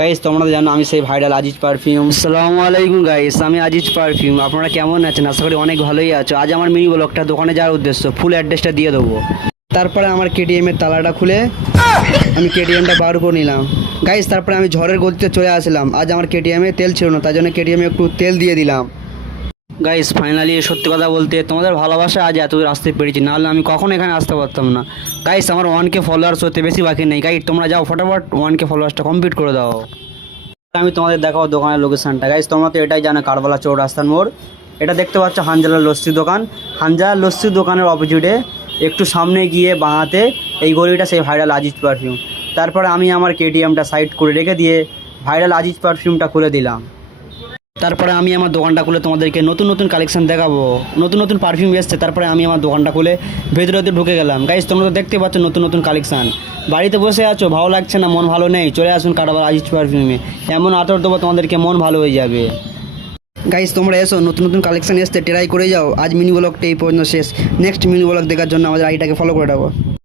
Guys তোমরা তো জানো আমি সেই ভাইরাল আজিজ পারফিউম। আসসালামু আলাইকুম গাইস, আমি আজিজ পারফিউম। আপনারা কেমন আছেন? আশা করি অনেক ভালোই আছো। আজ আমার মিনি ব্লগটা দোকানে যাওয়ার উদ্দেশ্য, ফুল অ্যাড্রেসটা দিয়ে দেবো। তারপরে আমার কেটিএম এর তালাটা খুলে আমি কেটিএমটা বার করে নিলাম গাইস। তারপরে আমি ঝড়ের গতিতে চলে আসলাম। আজ আমার কেটিএমে তেল ছিল না, তার জন্য কেটিএমে একটু তেল দিয়ে দিলাম। গাইস ফাইনালি সত্যি কথা বলতে তোমাদের ভালোবাসা আজ এত দূর আসতে পেরেছি, নাহলে আমি কখন এখানে আসতে পারতাম না। গাইস আমার 1K ফলোয়ার্স হতে বেশি বাকি নেই। গাইস তোমরা যাও ফটাফট 1K ফলোয়ার্সটা কমপ্লিট করে দাও। আমি তোমাদের দেখাবো দোকানের লোকেশনটা। গাইস তোমরা তো এটাই জানো, কারবালা চৌরাস্তার মোড়। এটা দেখতে পাচ্ছ হানজালার লস্যি দোকান। হানজালার লস্যি দোকানের অপোজিটে একটু সামনে গিয়ে বাঁহাতে এই গলিটা সেই ভাইরাল আজিজ পারফিউম। তারপরে আমি আমার কেটিএমটা সাইড করে রেখে দিয়ে ভাইরাল আজিজ পারফিউমটা খুলে দিলাম। তারপরে আমি আমার দোকানটা খুলে তোমাদেরকে নতুন নতুন কালেকশন দেখাবো, নতুন নতুন পারফিউম এসছে। তারপরে আমি আমার দোকানটা খুলে ভেতরে ঢুকে গেলাম। গাইস তোমরা তো দেখতে পাচ্ছ নতুন নতুন কালেকশান। বাড়িতে বসে আছো, ভালো লাগছে না, মন ভালো নেই, চলে আসুন কারবালা আজিজ পারফিউমে। এমন আতর দেবো তোমাদেরকে মন ভালো হয়ে যাবে। গাইস তোমরা এসো, নতুন নতুন কালেকশন এসছে, ট্রাই করে যাও। আজ মিনি ব্লগটা এই পর্যন্ত শেষ। নেক্সট মিনি ব্লগ দেখার জন্য আমাদের আইডিটাকে ফলো করে রাখো।